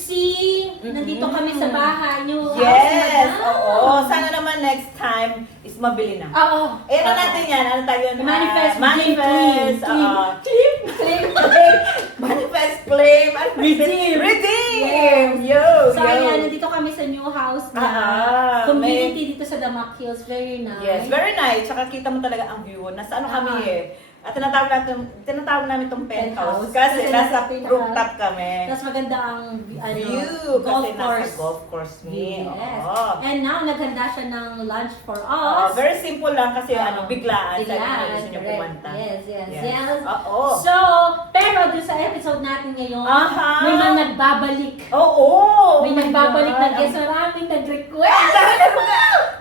see, nandito kami sa bahay niyo. Yes! Oo. Sana naman next time is mabili na. Oo. Eh, ano natin yan? Ano tayo? Manifest, Manifest. claim. Manifest, claim. Redeem. Redeem! Yo! So, ayan, nandito kami sa new house na community dito sa Damac Hills. Very nice. Yes, very nice. Tsaka kita mo talaga ang view. Nasa ano kami eh. At tinatawag namin itong penthouse. Kasi nasa rooftop kami. Tapos maganda ang View. golf Kasi course. nasa golf course ni. Yes. Oo. And now, naghanda siya ng lunch for Oo, us. very simple lang kasi biglaan. Sabi niyo gusto niyo correct. kumanta. Yes. Oo. So, pero dun sa episode natin ngayon, Aha. may mga nagbabalik. Oo. May nagbabalik na guest. Maraming nag-request.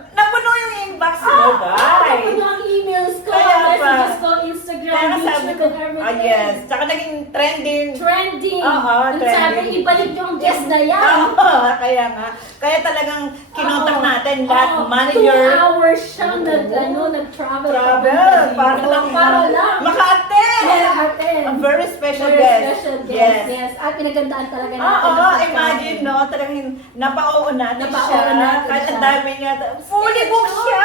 Napuno yung inbox mo, guys. Ano ang emails ko, Kaya pa. messages ko, Instagram, Kaya sabi YouTube, ko, and everything. yes. Tsaka naging trending. Trending. Oo, Ang sabi, trending. ibalik yung guest na yan. Oo, kaya nga. Kaya talagang kinontak Oo. natin lahat, Oo, manager. 2 hours siyang nag-travel. Travel. Para lang. Maka-attend. Maka-attend. A very special Very guest. special guest. Yes. At pinagandaan talaga natin. Oo, ang pagkain. imagine, no? Talagang napauon natin Napauon siya. natin Kahit ang siya. dami niya. Fully booked siya.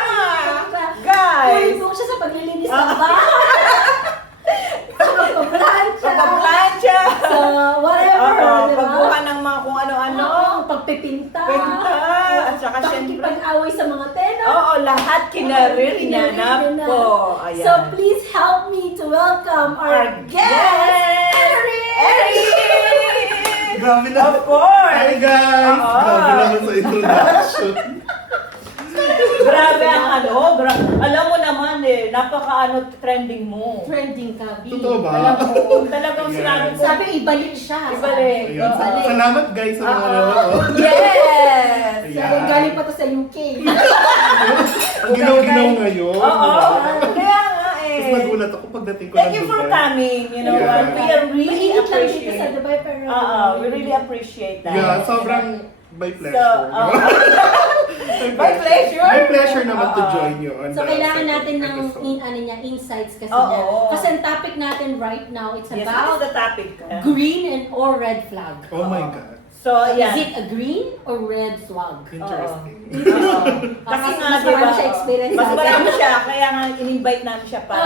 Fully Guys. booked siya sa paglilinis ng bahay. Pagpaplancha. Pagpa-plancha. So, whatever. Oo, di ba? pagbuha ng mga kung ano-ano. Oo, pagpipinta. Pinta. At saka syempre. Pakikipag-away sa mga tenant. Oo, lahat kinarir, hinanap ko. Ayan. So, please help me to welcome our guest, Eric! Grabe na. Of course! Hi guys! Oo. Grabe naman sa introduction. Grabe ang alam mo naman trending mo. Trending ka, B. Totoo ba? Alam mo, talagang Ayan. sinabi ko. Sabi, ibalik siya. Ibalik. Ayan. Ibalik. Salamat guys sa mga Oo. nanonood. ko. Yes! Ayan. Sabi, galing pa to sa UK. Ang ginaw-ginaw ngayon. Oo. Kaya nga eh. Tapos nagulat ako pagdating ko Thank you for coming. You know Yeah. what? We are really Mainit lang dito sa appreciate. Dubai, pero... We really appreciate that. Yeah, sobrang by pleasure. So, no? by pleasure? My pleasure naman to Oo. join you on So, the kailangan second natin ng episode. insights kasi Oo. niya. Kasi ang topic natin right now, it's Yes, what is about the topic? green and or red flag. Oh my God. So, yeah. Is it a green or red flag? Interesting. Oo. Kasi Mas nga, marami diba, siya experience mas sa atin. marami siya, kaya nga in-invite namin siya para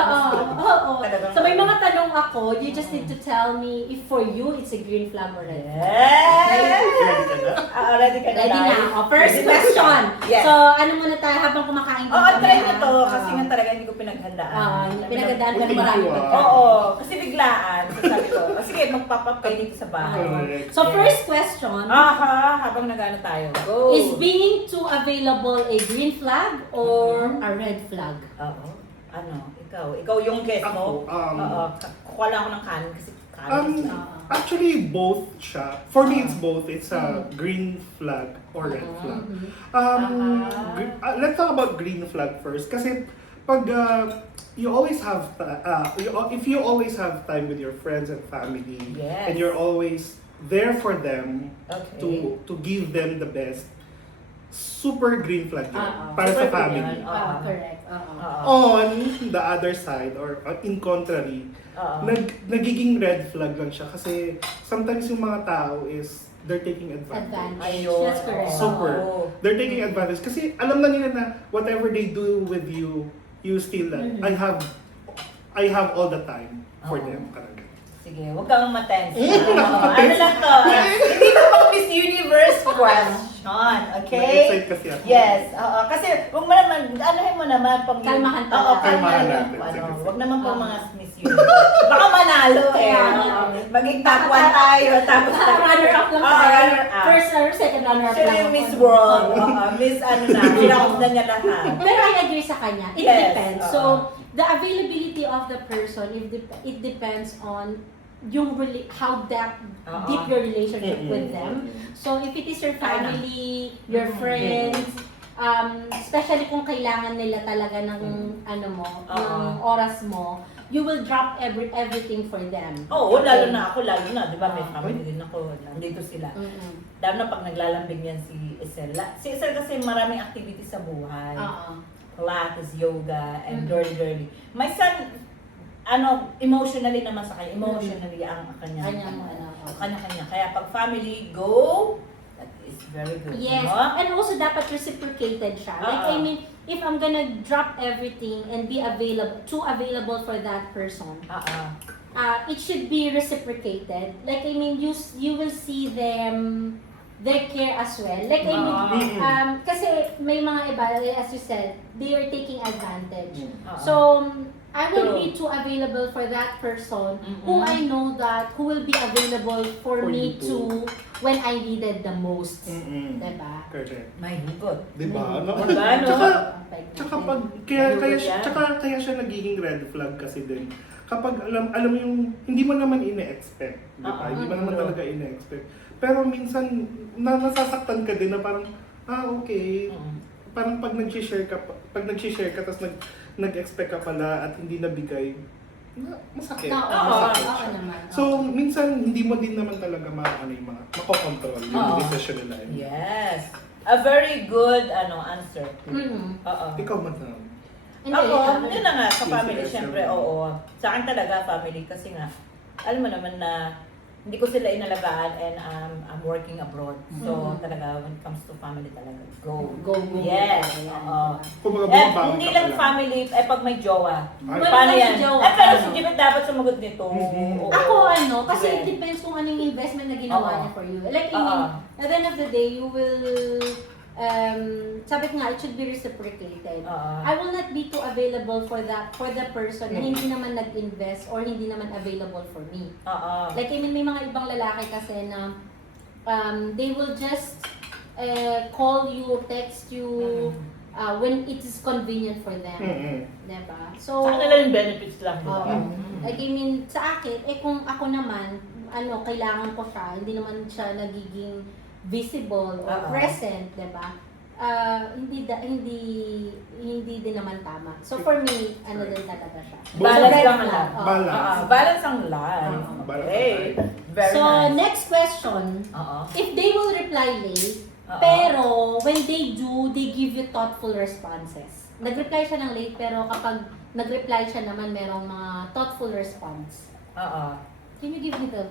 Oo. Talagang- So may mga tanong ako, you just need to tell me if for you it's a green flag or red flag. Yes! Ready ka na? Ready ka na Ready live? na. First Ready na. question. Yes. So ano muna tayo habang kumakain Oo, try nyo to kasi nga talaga hindi ko pinaghandaan. pinagandaan ko Thank ng marami you, pagkain. Oo, kasi biglaan. So sabi ko, sige, magpapap kayo dito sa bahay. Correct. So first question, Habang nag-ano tayo. Go! is being too available a green flag or a red flag? Oo. Ano? Ikaw yung guest mo? Ako, Oo. Kukuha lang ako ng kanin kasi kanin. Actually, both siya. For me, it's both. It's a green flag or red flag. Let's talk about green flag first. Kasi pag you always have, if you always have time with your friends and family, Yes. and you're always there for them Okay. to give them the best, super green flag yun para Super sa green family. yan. Correct. Oo. On the other side, or in contrary, Oo. nagiging red flag lang siya kasi sometimes yung mga tao is they're taking advantage. Advantage. That's correct. Super. Oo. They're taking advantage kasi alam na nila na whatever they do with you, you still I have all the time for Oo. them. Talaga. Sige, huwag kang matense. Ano lang to? Hindi ko pang Miss Universe question. Okay? Na-excite kasi ako. Yes. Oo. Kasi huwag mo naman, anuhin mo naman pang... Kalmahan Oo, talaga. kalmahan Kalmahan lang. natin. Ano, Sige, sige. huwag naman pang mga Miss Universe. Baka manalo eh. Kaya ano. nga. Maging top 1 tayo. Tapos Runner-up lang Oo, tayo. runner-up. First or second runner-up Siya lang. yung Miss World. Oo, Miss ano na. Pinakup na niya lahat. Pero I agree sa kanya. It Yes, depends. oo. So, the availability of the person, it depends on how deep your relationship with them. So, if it is your family, your friends, especially kung kailangan nila talaga ng ng oras mo, you will drop everything for them. Oo, lalo na ako, lalo na. Di ba, may family din ako. Nandito sila. Lalo na pag naglalambing yan si Isel. Si Isel kasi maraming activity sa buhay. Pilates, yoga, and girly. My son, emotionally naman sa kanya. Emotionally ang kanya. Kanya-kanya. Kaya pag family, go! That is very good. Yes, No? and also dapat reciprocated siya. Like, I mean, if I'm gonna drop everything and be available for that person, it should be reciprocated. Like, I mean, you will see their care as well. Like, I mean, kasi may mga iba, as you said, they are taking advantage. So, I will be too available for that person who I know that who will be available for me you too when I needed the most. Diba? Correct. May hugot. Diba? No? Diba, no? Tsaka pag kaya siya nagiging red flag kasi din. Kapag alam mo yung hindi mo naman ine-expect, di ba? Hindi mo naman talaga ine-expect. Pero minsan nasasaktan ka din na parang okay. Parang pag nag-share ka tapos nag-expect ka pala at hindi nabigay, masakit. Masakit siya. Naman. So, minsan hindi mo din naman talaga makokontrol yung decision nila. Yes. A very good answer. Ikaw, madam. Ako, yun na nga, sa family, Yes, syempre, yes. oo. Sa akin talaga, family, kasi nga, alam mo naman na, hindi ko sila inalagaan and I'm working abroad. So, talaga, when it comes to family talaga, go. Yes. Oo. Kumbaga, At bumabangon hindi ka lang pala. family, pag may jowa. Ay. Paano Well, yan? si jowa, Pero ano? si Jimmy dapat sumagot nito. Oo. Ako kasi Yes. it depends kung anong investment na ginawa niya for you. Like, I mean, at the end of the day, you will, sabi ko nga, it should be reciprocated. I will not be too available for the person na hindi naman nag-invest or hindi naman available for me. Like, I mean, may mga ibang lalaki kasi na they will just call you, text you when it is convenient for them. Diba? So, Sa kanila yung benefits lang. Oo. Diba? Like, I mean, sa akin, kung ako naman, kailangan ko siya, hindi naman siya nagiging visible or present, diba? Hindi din naman tama. So, for me, din talaga siya. Balance So, lang red lang. flag. Balance. Balance ang life. Okay. Very So, nice. next question. If they will reply late, pero when they do, they give you thoughtful responses. Nag-reply siya ng late, pero kapag nag-reply siya naman, merong mga thoughtful response. Can you give me the...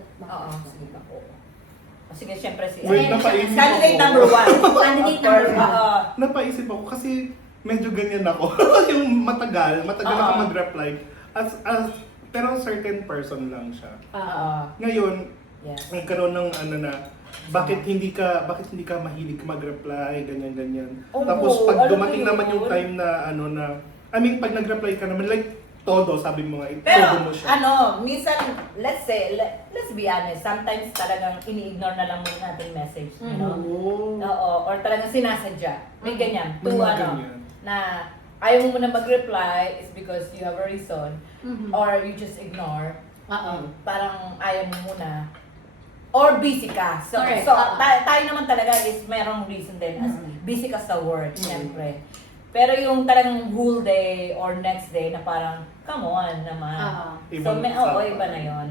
Sige pa po. Sige, syempre si... Wait, napaisip ako. Candidate number 1. Candidate number one. Napaisip ako kasi medyo ganyan ako. Yung matagal ako mag-reply. Pero certain person lang siya. Ngayon, Yes. nagkaroon ng bakit hindi ka mahilig mag-reply, ganyan. Tapos pag alam dumating mo naman yun. yung time na pag nag-reply ka naman, like, todo, sabi mo nga, Pero, todo mo siya. minsan, let's be honest, sometimes talagang ini-ignore na lang muna natin yung message, you know? Oo, or talagang sinasadya. May ganyan. May mga ganyan. Na ayaw mo muna mag-reply is because you have a reason, or you just ignore. Parang ayaw mo muna. Or busy ka. So, Correct. tayo naman talaga is merong reason din as busy ka sa work, syempre. Pero yung talagang whole day or next day na parang, come on naman. So, iba na yun.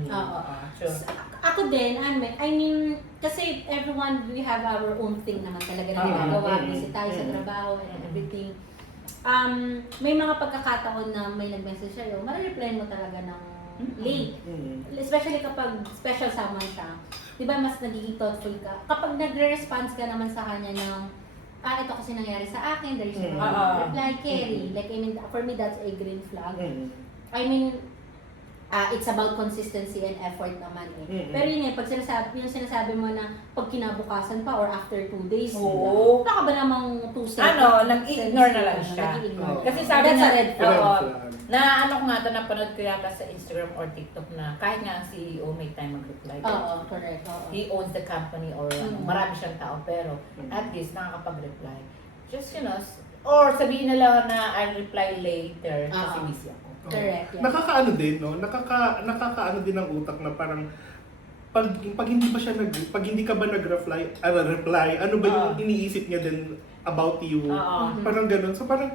Sure. Ako din, I mean, kasi everyone, we have our own thing naman talaga na ginagawa. Busy tayo sa trabaho and everything. May mga pagkakataon na may nag-message sa'yo, ma-reply mo talaga ng late. Especially kapag special someone siya. Diba, mas nagiging thoughtful ka. Kapag nagre-response ka naman sa kanya ng, ito kasi nangyari sa akin, there is no reply, carry. Like, I mean, for me, that's a green flag. I mean, it's about consistency and effort naman eh. Pero yun eh, pag sinasabi mo na pag kinabukasan pa or after 2 days, wala ka ba namang 2 seconds? Nag-ignore na lang siya. Kasi sabi That's na, a red flag. na ko nga ito, napanood ko yata sa Instagram or TikTok na kahit nga ang CEO may time mag-reply. Correct. He owns the company or marami siyang tao pero at least nakakapag-reply. Just, or sabihin na lang na I'll reply later kasi busy ako. Correct. Yeah. Nakakaano din, no? Nakakaano din ang utak na parang pag hindi ka ba nag-reply, ano ba yung iniisip niya din about you? Parang ganun. So parang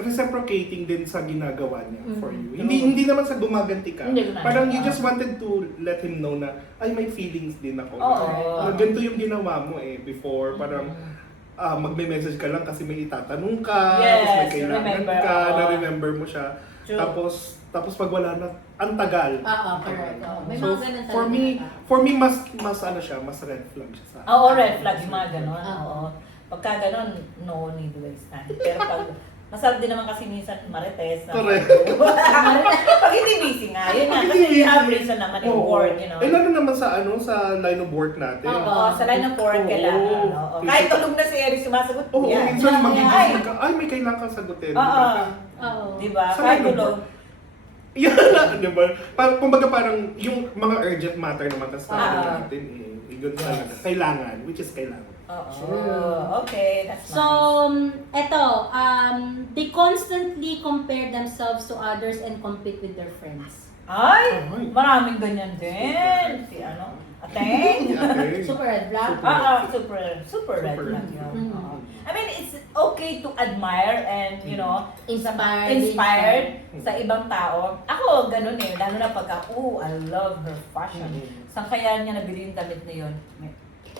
reciprocating din sa ginagawa niya for you. Hindi naman sa gumaganti ka. Parang you just wanted to let him know na ay may feelings din ako. Ganito yung ginawa mo before, parang magme-message ka lang kasi may itatanong ka, tapos may kailangan ka, na-remember mo siya. True. Tapos tapos pag wala na, ang tagal. Oo, correct. Oo. May So, mga ganun talaga. for me, mas ano siya, mas red flag siya sa akin. Oo, red flag yung mga ganon. Oo. Oo. Pagka ganon, no need to waste time. Pero pag, masarap din naman kasi minsan marites. Na, Correct. pag hindi busy nga, yun nga. Kasi you have reason naman yung Oo. work, you know. Eh, lalo naman sa sa line of work natin. Oo, sa line of work Oo. kailangan. Oo. Kahit tulog na si Eric, sumasagot Oo, yan. minsan Ay. magigising ka, ay, may kailangan kang sagutin. Oo. Oo. Diba? Sa Kahit line of tulog. Yan lang, di ba? Kumbaga parang yung mga urgent matter naman sa natin, yun talaga. Kailangan, which is kailangan. Oo. Okay, that's So, nice. eto, they constantly compare themselves to others and compete with their friends. Ay, maraming ganyan din. Si ano? Ateng? Okay. Super red flag. Super red Super flag red. yun. Mm. Oo. I mean, it's okay to admire and, you know, Inspired. sa ibang tao. Ako, ganun eh. Lalo na pagka, I love her fashion. Saan kaya niya nabili yung damit na yun?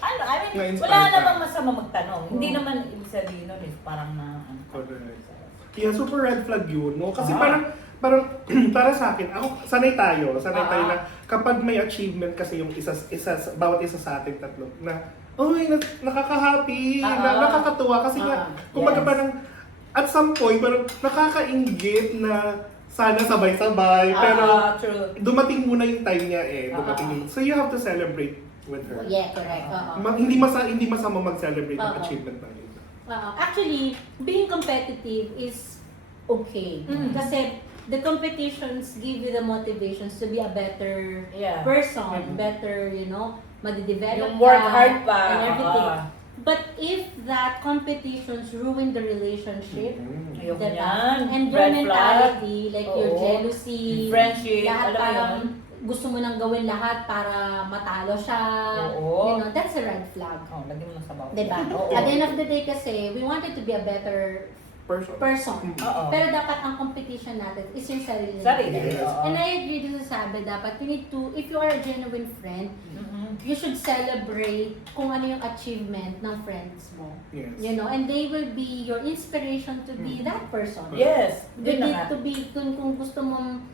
Ano, I mean, Na-inspire wala ka. namang masama magtanong. Hindi naman ibig sabihin nun is parang na, Correct. Yeah, super red flag yun, no? Kasi Ah. parang para sa akin, sanay tayo Ah. na kapag may achievement kasi yung bawat isa sa ating tatlo na, nakaka-happy, nakakatuwa kasi nga, kumbaga Yes. parang at some point, parang nakaka-inggit na sana sabay-sabay, pero true. dumating muna yung time niya So you have to celebrate with her. Yeah, correct. Oo. Hindi masama mag-celebrate ng Oo. achievement ng iba. Actually, being competitive is okay. Mm. Kasi the competitions give you the motivations to be a better Yeah. person, better, madidevelop Yung work ka hard pa. and everything. Oo. But if that competitions ruin the relationship, Ayoko diba? yan. And your Red flag. mentality, like your Oo. jealousy, Friendship, lahat alam mo parang yun? gusto mo nang gawin lahat para matalo siya. Oo. That's a red flag. Lagyan mo ng sabaw. Diba? Oo. At the end of the day kasi, we wanted to be a better person. Oo. Pero dapat ang competition natin is yung sarili natin. Sarili. Yes. Oo. And I agree dito sa sabi, dapat we need to, if you are a genuine friend, Mhm. you should celebrate kung ano yung achievement ng friends mo. Yes. And they will be your inspiration to be that person. Yes. You Yun na need nga. to be, kung gusto mong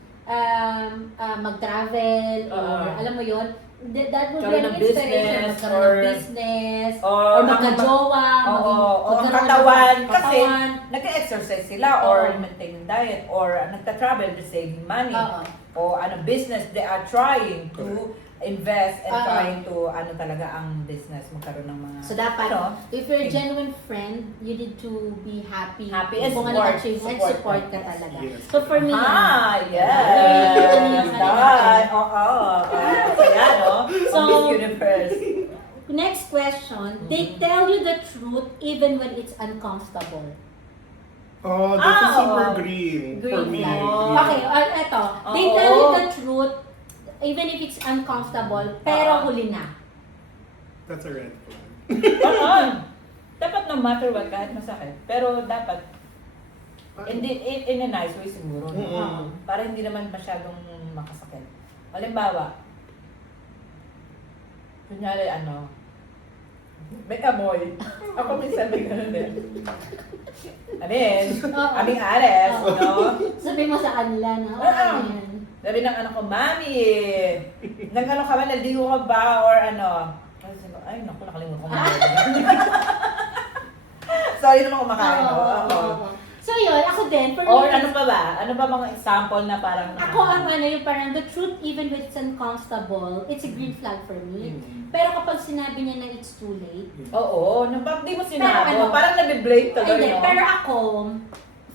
mag-travel, or alam mo yon, that will be Gawin an ng inspiration. business, Magkaroon or- ng business, or or magka-jowa, Oo, o ang magkaroon ng katawan. Kasi katawan. nag-exercise sila or maintain yung diet or nagta-travel to save money. Oo. O business, they are trying to invest and Oo. trying to talaga ang business magkaroon ng mga So dapat, ano, if you're a genuine friend, you need to be happy. Happy and kung support. ano achieve and Support support ka. ka talaga. Yes. So for me, yes. Yes. That. Oo. Kaya, no? So- Miss Universe. next question, they tell you the truth even when it's uncomfortable. Oh, that's a super oo. green, for Green me. flag. Oh. Okay, eto. They Oo. tell you the truth even if it's uncomfortable, pero huli na. That's a red flag. Oo. Dapat no matter what, kahit masakit. Pero dapat, in a nice way siguro. No? Mm-mm. Para hindi naman masyadong makasakit. Halimbawa, kunyari may amoy. Ako minsan may gano'n din. Oo. Aming ares, Oo. no? Sabi mo sa kanila na, Oo. ano yan? Sabi ng anak ko, Mami, nag-ano ka ba, naldigo ka ba, or ano? Ay, naku, nakalimutan ko. Sorry naman kumakain. Oo, Oo. oo. So yun, ako din, for Or me, ano pa ba? Ano ba mga example na parang... ako ang yung parang the truth even when it's uncomfortable, it's a green flag for me. Pero kapag sinabi niya na it's too late, Oo, nabag di mo Pero sinabi. ano? Parang nabiblade ay, tuloy, hindi, no? pero ako,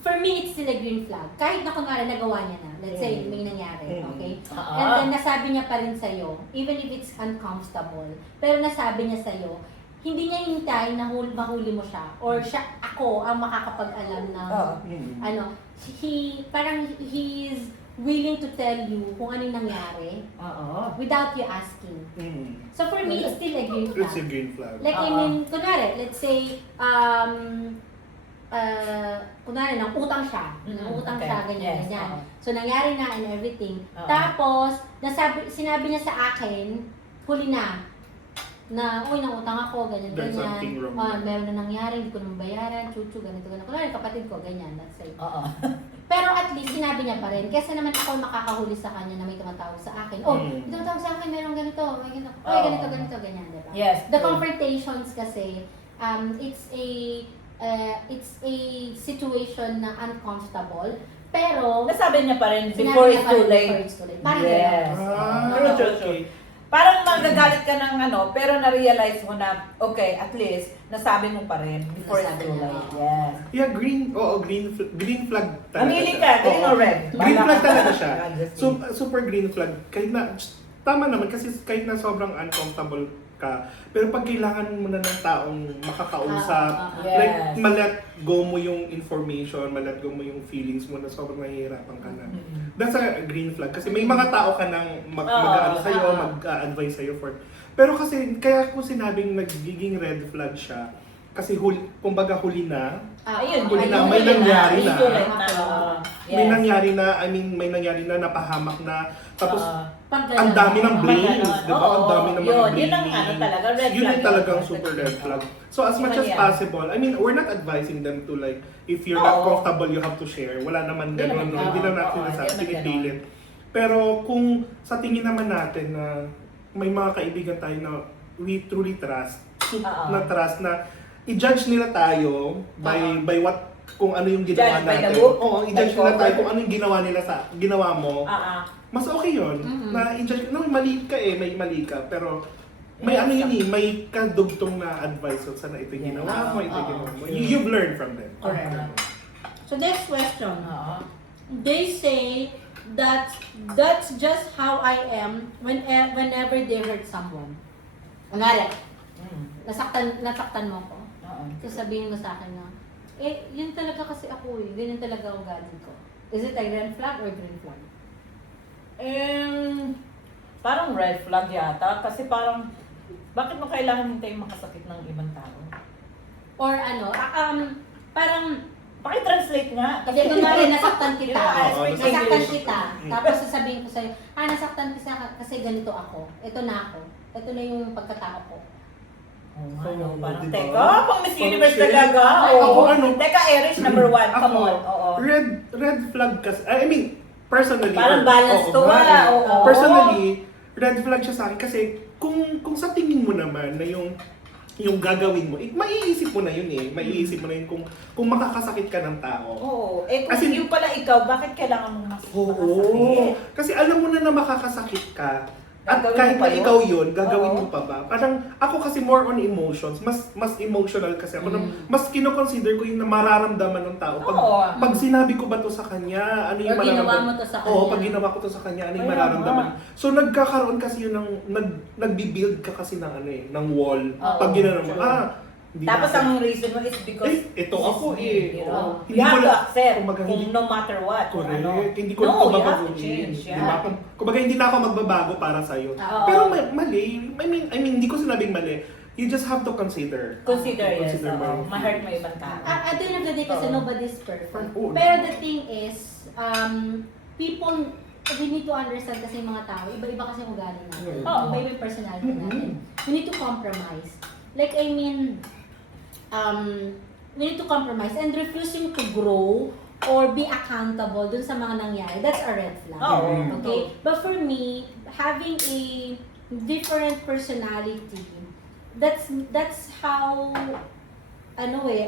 for me, it's still a green flag. Kahit na kunwari nagawa niya na, let's say may nangyari, okay? Oo. And then nasabi niya pa rin sa'yo, even if it's uncomfortable, pero nasabi niya sa'yo, hindi niya hintayin na mahuli mo siya, or ako ang makakapag-alam ng, parang he is willing to tell you kung ano yung nangyari Oo. without you asking. So for me, it's still a green It's a flag. green flag. Like, I mean, kunwari, let's say, kunwari, nang-utang siya. Nang-utang Okay. siya, ganyan, Yes, ganyan. oo. So, nangyari na and everything. Oo. Tapos, sinabi niya sa akin, huli na, uy, nang-utang ako, ganyan, There's ganyan. something wrong. Meron na nangyari, hindi ko na mabayaran, chuchu, ganito, ganito. Kunwari, kapatid ko, ganyan, let's say. Oo. Pero at least sinabi niya pa rin. Kesa naman ako makakahuli sa kanya na may tumatawag sa akin. Oh, may tumatawag sa akin, meron ganito, may ganito. Oh, ganito, ganyan, diba? Yes. The true. confrontations kasi, it's a situation na uncomfortable. Pero, Nasabi niya pa rin, sinabi before niya it's pa rin too late. before it's too late. Parang Yes. gano'n. True, true. Parang magagalit ka ng pero na-realize mo na, okay, at least, nasabi mo pa rin before it's Nasabi too niya. late. Yes. Yeah, green flag talaga. Mamili siya. ka, green Oo. or red? Green flag talaga siya. Just So, super green flag. Kahit na, tama naman kasi kahit na sobrang uncomfortable ka, pero pag kailangan mo na ng taong makakausap, Yes. like ma-let go mo yung information, ma-let go mo yung feelings mo na sobrang nahihirapan ka na. That's a green flag. Kasi may mga tao ka nang mag-ano sa'yo, mag-advise sa'yo for. Pero kasi, kaya ko sinabing nagiging red flag siya, kasi kumbaga huli na, Ayun, huli na, ayun, may ayun nangyari ayun, na. too late na. oo. may Yes. nangyari na, may nangyari na, napahamak na, tapos Pag ang dami ng blames, Ganon. di ba? Ang Oo, dami ng mga yun, blames. yun ang ano talaga, red Yun flag yung talagang yun. super red flag. So as Yun much as yan. possible, I mean, we're not advising them to like, if you're not Oo. comfortable, you have to share. Wala naman Hindi ganun, naman, no? Hindi oo, na natin oo, nasabi, hindi naman pinipilit. Pero kung sa tingin naman natin na may mga kaibigan tayo na we truly trust, Oo. na trust na i-judge nila tayo by what kung ano yung ginawa Judge by the natin. book? Oo, i-judge By nila tayo cover? kung ano yung ginawa mo. Mas okay yun. Mhm. Na i-judge, no, mali ka may mali ka, pero may Yes. ano yun may kadugtong na advice on sana ito yung Yeah. ginawa mo, ito yung Oo. ginawa mo. Sure. You've learned from them. Correct. So next question. Oo. They say that that's just how I am whenever they hurt someone. Kunwari, nasaktan mo ko. Oo. Sasabihin mo sa akin na, yun talaga kasi ako ganyan talaga ang ugali ko. Is it a red flag or green flag? Parang red flag yata kasi parang bakit mo kailangan hintayin makasakit ng ibang tao? Or ano, parang, Paki-translate nga. kasi kunwari nasaktan kita. Oo, Nasaktan English. kita. Tapos sasabihin ko sa'yo, nasaktan kita kasi ganito ako. Ito na ako. Ito na yung pagkatao ko. Ano, parang Diba? teka, pang Miss Pang Universe shit. talaga. Ay, Oo. ako, ano? Teka, Irish number 1. Ako, Come on. Oo. red flag kasi, I mean, personally. Parang balance to, oo. Personally, red flag siya sa akin kasi kung sa tingin mo naman na yung gagawin mo, maiisip mo na yun maiisip mo na yun kung makakasakit ka ng tao. Oo. Kung As in- yung pala ikaw, bakit kailangan mong Oo. makasakit? Kasi alam mo na makakasakit ka. At Gagawin kahit mo pa na yun? ikaw yun, gagawin Oo. mo pa ba? Parang ako kasi more on emotions. Mas emotional kasi ako. Mas kino-consider ko yung mararamdaman ng tao. Oo. Pag sinabi ko ba to sa kanya, ano yung Or ginawa mararamdaman? mo to sa Oo, kanya. pag ginawa ko to sa kanya, ano yung Kaya mararamdaman? nga. So nagkakaroon kasi yun ng, nagbi-build ka kasi ng ng wall. Oo, Pag ginano mo, true. hindi Tapos na ako- ang reason mo is because ito this is ako me, you Oo. know? Hindi You have ko to na- accept kumbaga, kung hindi- no matter what. kung Correct. ano. Hindi ko No, na you have to babaguhin. change. Di Yeah. ba? Kumbaga hindi na ako magbabago para sa iyo. Oo. Pero mali. I mean, hindi ko sinabing mali. You just have to consider. Consider, yes. Consider Oo. my Ma-hurt mo ibang tao. At the end of the day kasi Oo. nobody's perfect. Oo. Pero the thing is, people, we need to understand kasi yung mga tao, iba-iba kasi yung ugali natin. Oo. Iba-iba yung personality natin. We need to compromise. Like, I mean, we need to compromise and refusing to grow or be accountable dun sa mga nangyari. That's a red flag. Oo. Okay? But for me, having a different personality, that's how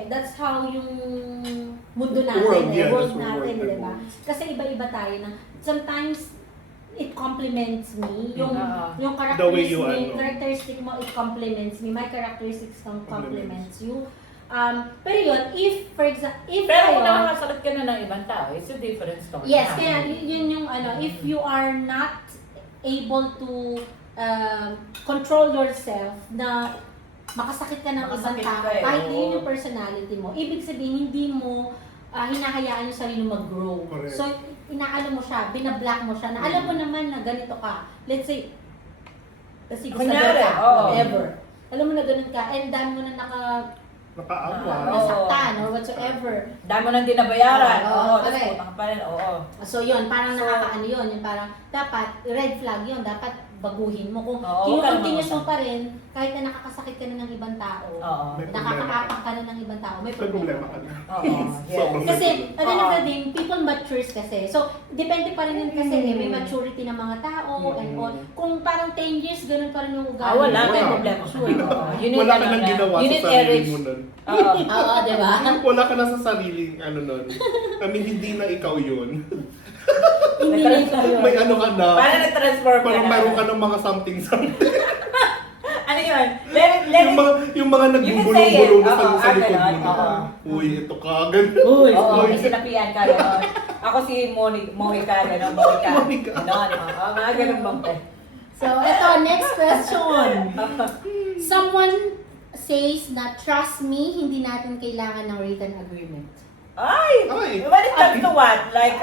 that's how yung mundo natin, world natin, di ba? Kasi iba-iba tayo na sometimes it complements me, yung The way you characteristic mo, it complements me, my characteristics complements you. Pero yun, if for example, Pero kung nakakasakit ka na ng ibang tao, it's a different story. yes, kaya yun yung if you are not able to control yourself na makasakit ka ng ibang Makasakit tao, ka kahit oo. yun yung personality mo, ibig sabihin hindi mo hinahayaan yung sarili mo mag-grow. Correct. So, inaano mo siya, binablock mo siya, na alam mo naman na ganito ka. Let's say, kasi gusto Kunyari, ka, oo. whatever. Alam mo na ganun ka, and dami mo na Nakaawa. nasaktan or whatsoever. Dami mo nang dinabayaran. Oo, Oo, tapos correct. utang ka pa rin. Oo. So yun, parang So, nakakaano yun, yung parang dapat red flag yun, dapat baguhin mo. Kung Oo, continuous mo kalma. pa rin, kahit na nakakasakit ka na ng ibang tao, Oo. May problema nakakaapak ka na ng ibang tao, may May problema problema. ka na. Oo. Sobrang Yes. Kasi, may ano na din, people matures kasi. So, depende pa rin yun kasi may maturity ng mga tao and all. Kung parang 10 years, ganun pa rin yung ugali. Wala Wala. tayong problema. Sure. Oo. You need Wala ka ano nang na- ginawa you sa need sarili courage. mo nun. Oo. Oo, di ba? Wala ka na sa sariling ano nun. I mean, hindi na ikaw yun. Hindi na ikaw yun. May ano ka na. Parang nag-transform ka Parang na. meron ka ng mga something. Ano yun? Let yung it... mga, yung mga You can say nagbubulong-bulong it. na Oo, sa likod ganon. mo. Oo. Uy, ito ka. Ganun. Uy, Oo, Uy. may sinapian ka, gano'n. Ako si Monica, gano'n, Monica. Monica. Gano'n, oo, mga gano'n bang te. So, eto, next question. Someone says na trust me, hindi natin kailangan ng written agreement. Ay! Ay. When it comes to what? Like,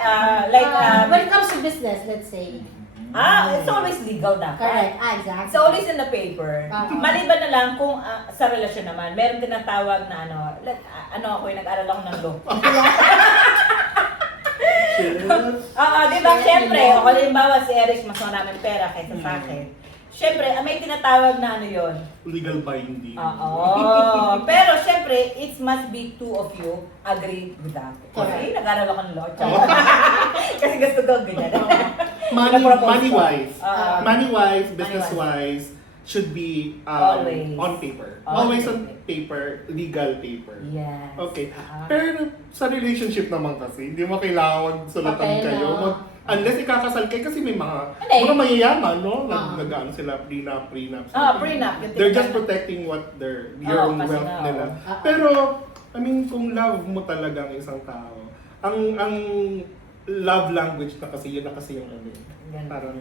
When it comes to business, let's say. it's always legal dapat. Correct. Exactly. It's always in the paper. Maliban na lang kung sa relasyon naman, meron din ang tawag na ano ako, nag-aral ako ng law. Oo, di ba? Siyempre, o halimbawa si Eric mas maraming pera kaysa sa akin. Siyempre, may tinatawag na ano yon. Legal binding. Oo. Pero siyempre, it must be two of you agree with that. Kasi nag-aral ako ng law. Kasi gusto ko ganyan. Money-wise. Ah. Money-wise, business-wise, should be Always. on paper. Always. Always on paper, legal paper. Yes. Okay. Ah. Pero sa relationship naman kasi, hindi mo kailangan sulatan Okay, kayo. no. Unless ikakasal kayo kasi may mga Hindi. mayayaman, no? Ah. Nag-ano sila, prenup. Prenup. They're just protecting what your own kasi wealth nga, nila. oo. Pero, I mean, kung love mo talaga ang isang tao, ang love language na kasi, yun na kasi yung ano, Ganun. parang,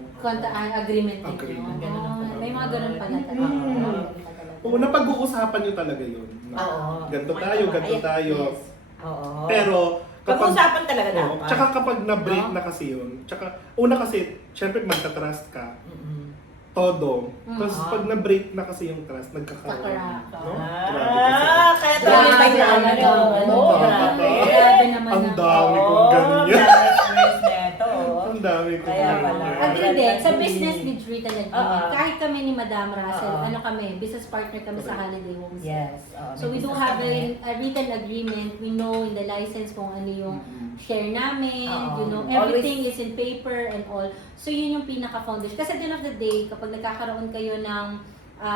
Agreement din Agreement. yun. May mga ganun pala talaga. Mm. May mga ganun pa talaga. oo, napag-uusapan nyo talaga yun. Na, Oo. ganito tayo, ganito Ayan, tayo. yes. Oo. Pero, Pag-uusapan talaga oo, dapat. tsaka kapag na-break No? na kasi yun, tsaka, una kasi, syempre magta-trust ka, Mm-mm. todo. Mm. Tapos Ah. pag na-break na kasi yung trust, nagkakaroon. Sakara. No? Grabe kasi. Kaya Grabe talaga may naman ano, yun. oo, Grabe. Grabe naman Ang ang- dami kong Oo, ganyan. dami experience neto. Ang dami kong Kaya pala. ganyan. Agree din. Sa business with written agreement. Oo. Kahit kami ni Madam Russell, Oo. ano kami, business partner kami sa Holiday Homes. Yes. So we do have a written agreement. We know in the license kung ano yung share namin, Oo. you know, Always- everything is in paper and all. So yun yung pinaka-foundation. Kasi at the end of the day, kapag nagkakaroon kayo ng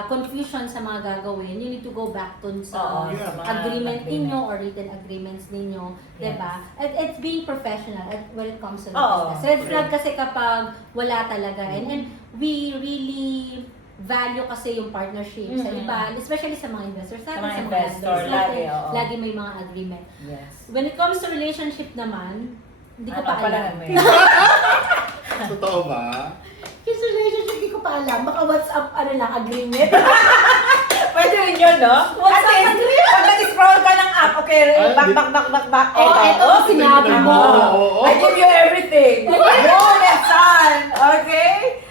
confusion sa mga gagawin, you need to go back dun sa Oo, yeah. sa mga agreement agreement. ninyo or written agreements ninyo, Yes. diba? At it's being professional when it comes to Oo. business. Red flag kasi kapag wala talaga. And we really value kasi yung partnership sa Mhm. iba, especially sa mga investors Sa natin, mga sa mga investor, landlords natin, lagi, oo. lagi may mga agreement. Yes. When it comes to relationship naman, hindi ko pa pala alam. naman. Totoo ba? Yung sa relationship, hindi ko pa alam. Baka WhatsApp, agreement. Pwede rin yun, no? What's At up, least, pag nag-scroll ka ng app, okay, Ay, back. Oh, eto ang sinabi mo. Oo. I give you everything. Moon and sun. Okay?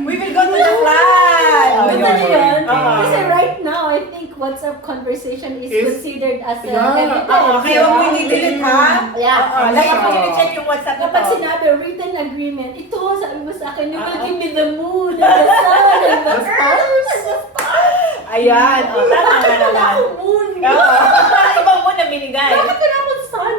We will go to the flat. Ano yun? Oo. Kasi right now, I think WhatsApp conversation is Is- considered as a Yeah. evidence. Oo, kaya huwag mo i-delete, ha? Yeah. Oo, like ako i-check yung WhatsApp Kapag nito. sinabi, written agreement, ito, sabi mo sa akin, you will give me the moon, and the sun, and the stars. Ayan. O, tama nga naman. Ako moon. Oo. Parang ibang mo na binigay. Bakit wala akong sun?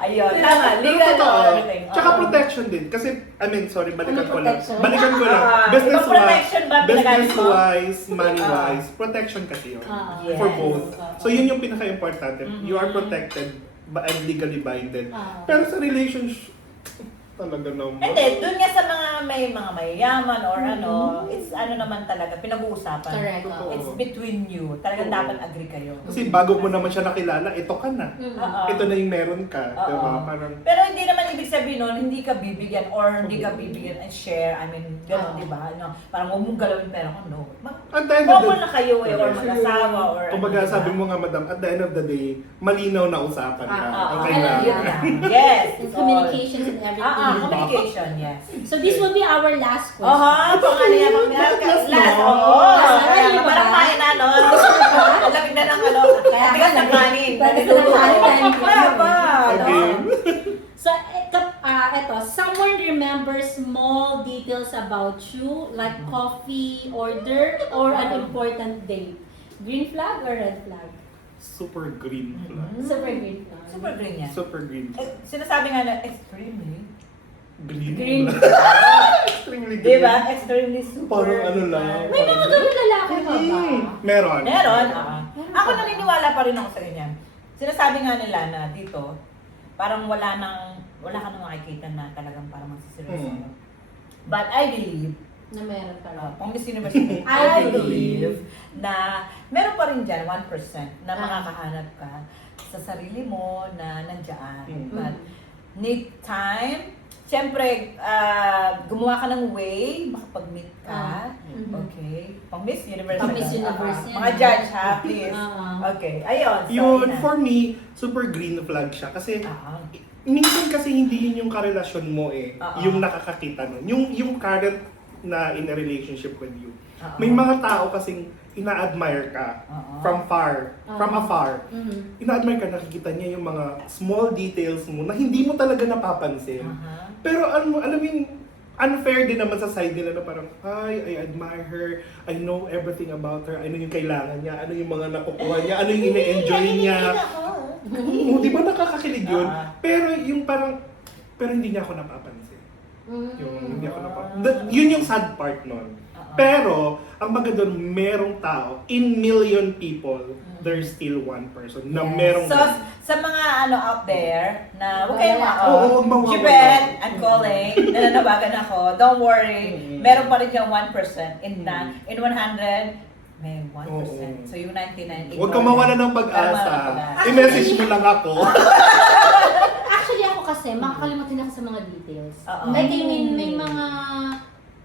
Ayun, tama. Legal Totoo. or everything. Tsaka Oo. protection din. Kasi, I mean, sorry, balikan Ano ko lang. protection? Balikan ko lang. Ibang protection ba pinagamit mo? Business-wise, money-wise, protection kasi yun. Yes. For both. Oo. So, yun yung pinaka-importante. Mhm. You are protected and legally binded. Oo. Pero sa relationship, talaga naman. Hindi, doon nga sa may mga mayayaman or ano, it's ano naman talaga, pinag-uusapan. Correct. Totoo. It's between you. Talagang Oo. dapat agree kayo. Kasi bago mo naman siya nakilala, ito ka na. Oo. Ito na yung meron ka. Oo. Diba? Parang, Pero hindi naman ibig sabihin nun, hindi ka bibigyan or hindi ka bibigyan and share. I mean, gano'n, Oo. di ba? No, parang huwag mong galawin pera ko, no. at the end of Couple the na kayo eh, or Correct. mag-asawa or kumbaga ano, sabi diba? mo nga madam, at the end of the day, malinaw na usapan ka. Okay Alam na. yun Yun lang. Yes. And it's communications and all- everything. communication, yes. So this will be our last question. Oho, pang ano yan, pang Last last, mo. oo. Last, Kaya ano ba? parang kain na, no? Alamig na ng ano, tigas ng kanin. Tigas ng kanin. Kaya ba? Okay. no? So, eto, someone remembers small details details about you, like coffee order or an important date? Green flag or red flag? Super green flag. Super green flag. Super green yan. Super green flag. Sinasabi nga na extremely. Green. Green. Extremely green. Diba? Extremely super. Parang ano lang. May mga ganun lalaki pa ba? Meron. Meron. Meron Ako ba? naniniwala pa rin ako sa ganyan. Sinasabi nga nila na dito, parang wala ka nang makikita na talagang parang magsiseryoso. But I believe, Na meron pa rin. pang Miss University, I believe na meron pa rin dyan 1% na makakahanap ka sa sarili mo na nandiyan. But need time. Siyempre, gumawa ka ng way, makapag-meet ka. Okay. Pang Miss Universe. Pang Miss Universe yan. Mga judge ha, please. Okay. Ayun. So, Yun, na. for me, super green flag siya. Kasi, Ah. minsan kasi hindi yun yung karelasyon mo yung nakakakita nun. Yung current na in a relationship with you. May mga tao kasing ina-admire ka from afar. Ina-admire ka, nakikita niya yung mga small details mo na hindi mo talaga napapansin. Pero alam mo yung unfair din naman sa side nila na parang, I admire her, I know everything about her, ano yung kailangan niya, ano yung mga nakukuha niya, ano yung ine-enjoy niya. Di ba nakakakilig yun? Pero yung parang, pero hindi niya ako napapansin. Yung hindi ako yun yung sad part nun. Pero, ang maganda doon, merong tao, in million people, there's still one person na merong... So, sa mga out there, na huwag kayong huwag mawawala. Jibet, I'm calling, nananabagan ako, don't worry, meron pa rin yung 1%. In 100, may 1%. So, yung 99, Huwag kang mawala ng pag-asa. I-message mo lang ako. Actually, ako kasi, makakalimutin ako sa mga details. Oo. Like, I mean, may mga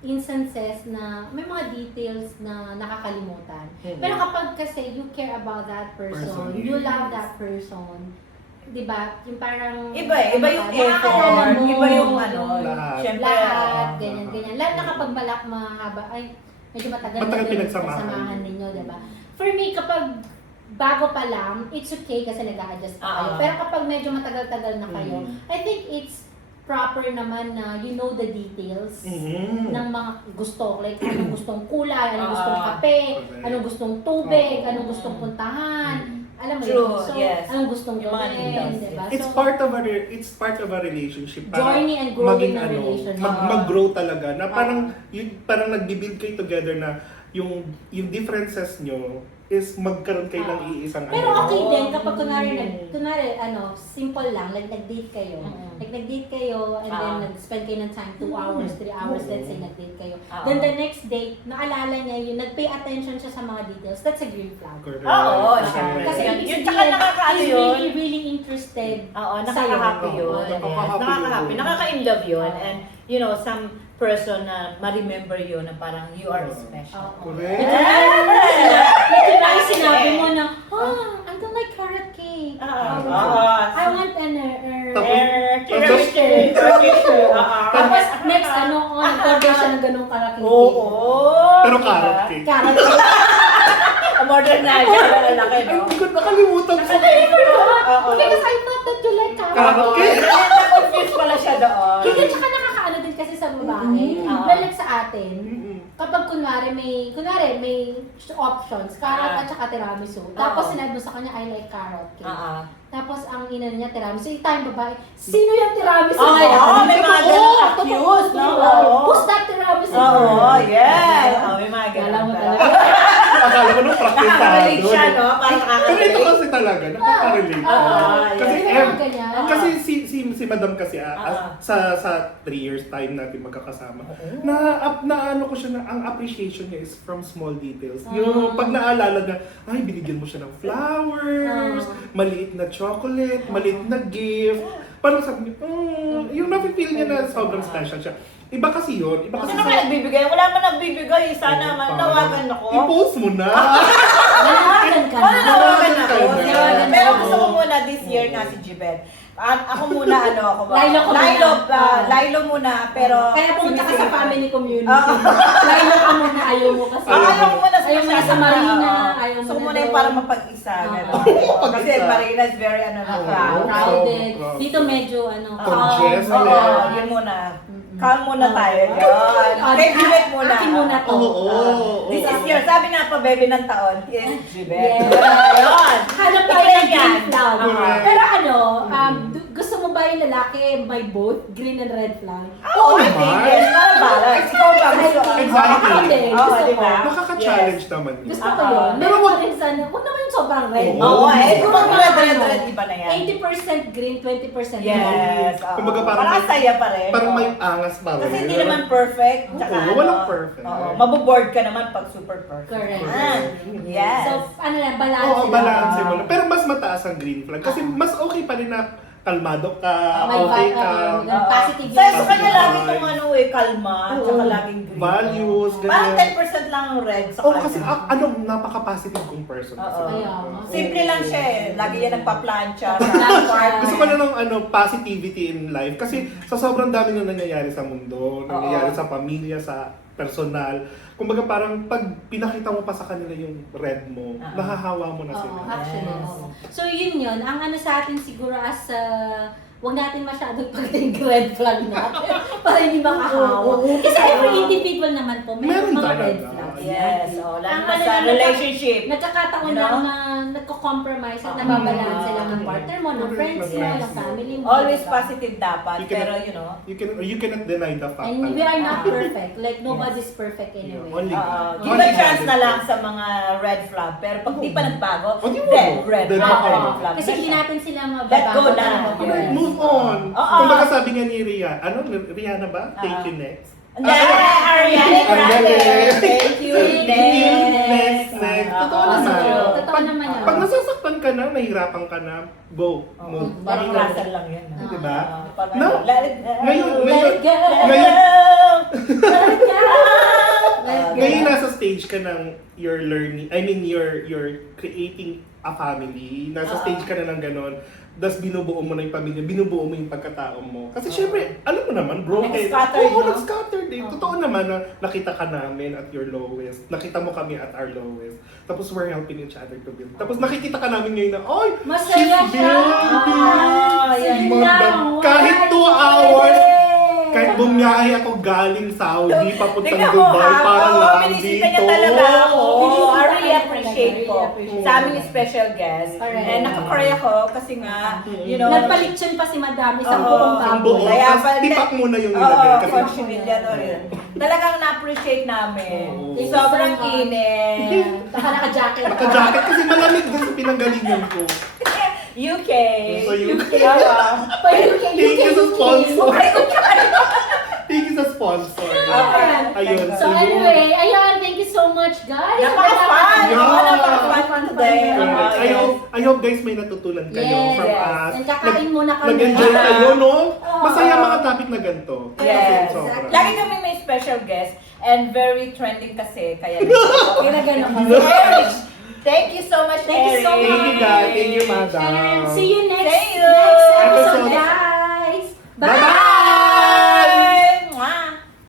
instances na may mga details na nakakalimutan. Pero kapag kasi you care about that person, you love that person, di ba? Yung parang... Iba yung nakakaalala effort, mo, iba yung lahat. syempre. lahat, ganyan. Lahat na kapag balak mahaba, ay, medyo matagal Matagal din pinagsamahan ninyo, di ba? For me, kapag bago pa lang, it's okay kasi nag-a-adjust pa kayo. Pero kapag medyo matagal-tagal na kayo, I think it's proper naman na you know the details ng mga gusto. Like, anong gustong kulay, anong gustong kape, anong gustong tubig, anong gustong puntahan. Alam mo yun? So, anong gustong yung mga gawin, details, diba? It's So, part of a relationship. Para journey and growing maging na relationship. mag-grow talaga. Na parang nagbi-build kayo together na yung differences nyo is magkaroon kayo ng iisang pero okay din kapag kunwari, simple lang, like nag-date kayo. Like nag-date kayo and then nag-spend kayo ng time, 2 hours, 3 hours, let's say nag-date kayo. Then the next date, naalala niya yun, nag-pay attention siya sa mga details, that's a green flag. Correct. Oo, syempre. Kasi ibig Yun, sabihin, tsaka nakakaano he's yun. really interested Nakaka-happy sa'yo. yun. Nakaka-happy. Nakaka-in-love yun. And, some person na ma-remember yun na parang you are special. Correct. Like yung sinabi mo na, I don't like carrot cake. I want an Tapos next, order siya ng ganung carrot cake. Pero carrot cake. Carrot cake. Umorder na siya. Lalaki, Ay, no? nakalimutan ko. Because I thought that you like carrot Carrot cake? Na-confuse pala siya doon. Hindi, tsaka nakakaano din kasi sa babae. Like sa atin, kapag kunwari may options, carrot at saka tiramisu. Tapos sinabi mo sa kanya, I like carrot cake. Tapos ang ina niya tiramisu. Yung tayong babae, sino yung tiramisu na yan? May mga ganun accused, no? Who's that tiramisu? Yes. May mga ganun. Alam mo talaga. Akala ko nung practice Nakaka-relate siya, no? Parang Pero ito nakaka-relate. kasi talaga, nakaka-relate. Kasi, May mga ganyan. kasi si Madam kasi, sa 3 years time natin magkakasama, na ano ko siya na, ang appreciation niya is from small details. Yung pag naalala na, ay, binigyan mo siya ng flowers, maliit na chocolate, maliit na gift. Parang sabi niya, yung nafe-feel niya na sobrang special siya. Iba kasi yun. Iba kasi Sino may nagbibigay? Wala man nagbibigay. Sana manawagan ako. I-post mo na. Nanawagan ka na. Manawagan ako. Nanawagan Pero ka. gusto ko muna this year nga si Jibet. At ako muna, Lilo ka muna. Lilo muna, pero... Kaya pumunta ka sa sumisave family community. Lalo ka muna, ayaw mo kasi. Ayaw ko muna Ayaw mo na sa Marina, ayaw mo So na muna doon. yung para mapag-isa. gano'n. Kasi Marina is very crowded. Crowded. Dito medyo Congested. Oo, yun muna. Calm muna tayo. Yun. Kay Gibet muna. Akin muna to. Oo. This is your, sabi nga pa, bebe ng taon. Yes, Gibet. Yes. Yun. Hanap tayo Ikaw ng green yan. flag. Correct. Pero ano, gusto mo ba yung lalaki may both green and red flag? Oo, I think naman. yes. Parang balance. Ikaw ba gusto? Exactly. Ako din, Oo, gusto di ba? ko. Nakaka-challenge naman yun. Gusto ko yun. Pero Meron wag- pa rin sana, huwag naman yung sobrang red. Oo. Oo, eh. Siguro Kung mga red, iba na yan. 80% green, 20% Yes. oo. Kumbaga parang Parang may- saya pa rin. Parang oo. may angas pa rin. Kasi hindi naman perfect. Tsaka Oo, ano, walang perfect. Oo, maboboard ka naman pag super perfect. Correct. Yes. So, ano na, balance. Oo, balance lang. mo na. Pero mas mataas ang green flag. Kasi mas okay pa rin na kalmado ka, May okay vibe, ka. oo. Positive Sa vibes. kanya lagi vibes. itong ano kalma, Oo. tsaka laging green. Values, Parang ganyan. 10% lang ang red sa Oo, kanya. kasi napaka-positive kong person. Kasi. Oo. Ayaw. Simple lang siya eh. Lagi yan nagpa-plancha sa Plancha. park. Gusto ko na ng positivity in life kasi sa sobrang dami na nangyayari sa mundo, nangyayari sa pamilya, sa personal. Kumbaga parang pag pinakita mo pa sa kanila yung red mo, nahahawa mo na Oo, sila. actually. Yes. Oo. So yun yun, ang ano sa atin siguro as huwag natin masyadong pagdating red flag natin para hindi makahawa. Kasi every individual naman po, may Meron mga talaga. red flags. Yes, oh, lalo Ang na ano sa lang, relationship. Nagkakataon You know? lang na nagko-compromise at nababalaan sila ng partner mo, ng friends mo, Yes. ng family mo. Always diba? positive dapat, You cannot- pero you know. You cannot deny the fact. And we are not perfect. Like, nobody's perfect anyway. Only Give a chance na lang sa mga red flag, pero pag di pa nagbago, Oh, di mo. then red Then flag, ako. red flag. Kasi hindi natin sila mababago. Let go na. Correct, Yes. move on. Oo. Kumbaga sabi nga ni Rihanna ba? Take you next. Hindi, Ariana Grande. galing. Thank you, Next. Totoo Oo, naman. true. Totoo naman yun. Pag nasasaktan ka na, nahihirapan ka na, go, move. Parang Russell lang yan. Diba? Parang, No. let it go. Ngayon, Let it go. ngayon, Let it go. Let it go. ngayon nasa stage ka ng you're learning, I mean, you're creating a family. Nasa stage ka na ng ganon. Tapos binubuo mo na yung pamilya, binubuo mo yung pagkatao mo. Kasi syempre, alam mo naman, broken. Nag-scattered, Oo, no? nag-scattered eh. Totoo naman na nakita ka namin at your lowest. Nakita mo kami at our lowest. Tapos we're helping each other to build. Tapos nakikita ka namin ngayon na, oy, Masaya she's siya. building. yan. Maganda. Kahit 2 hours, kahit bumiyahe ako galing Saudi, papuntang Tingnan mo, Dubai, para lang binisita dito. niya talaga ako. Binisita I really niya appreciate talaga, ko. really appreciate. Sa aming special guest. Correct. And nakakry ako kasi nga, you know, Nagpalitsyon pa si Madam isang Oo, buong Ang tabo. buo. Kaya Tapos pa- tipak muna yung Oo, nilagay. Kasi conchimillion o yun. Talagang na-appreciate namin. Oo. Sobrang So much. init. Baka naka-jacket. naka-jacket kasi malamig din sa pinanggalingan ko. UK. So, UK. Pa UK, Thank you sa sponsor. Okay, Thank you sa sponsor. Okay. Ayun. So anyway, ayun, thank you so much guys. Napaka-fun! Yeah. Oo, napaka-fun today. Correct. Yes. I hope guys may natutunan kayo Yes, from yes. us. And kakain muna kami. Nag-enjoy kayo, no? Oo. Masaya mga topic na ganito. Yes. Sobra. Lagi kami may special guest and very trending kasi kaya Ginagano ka. Si Erich. Thank you so much, Thank you so Erich. much. Thank you guys. Thank you, madam. And see you next See you. episode Episode. guys. Bye-bye.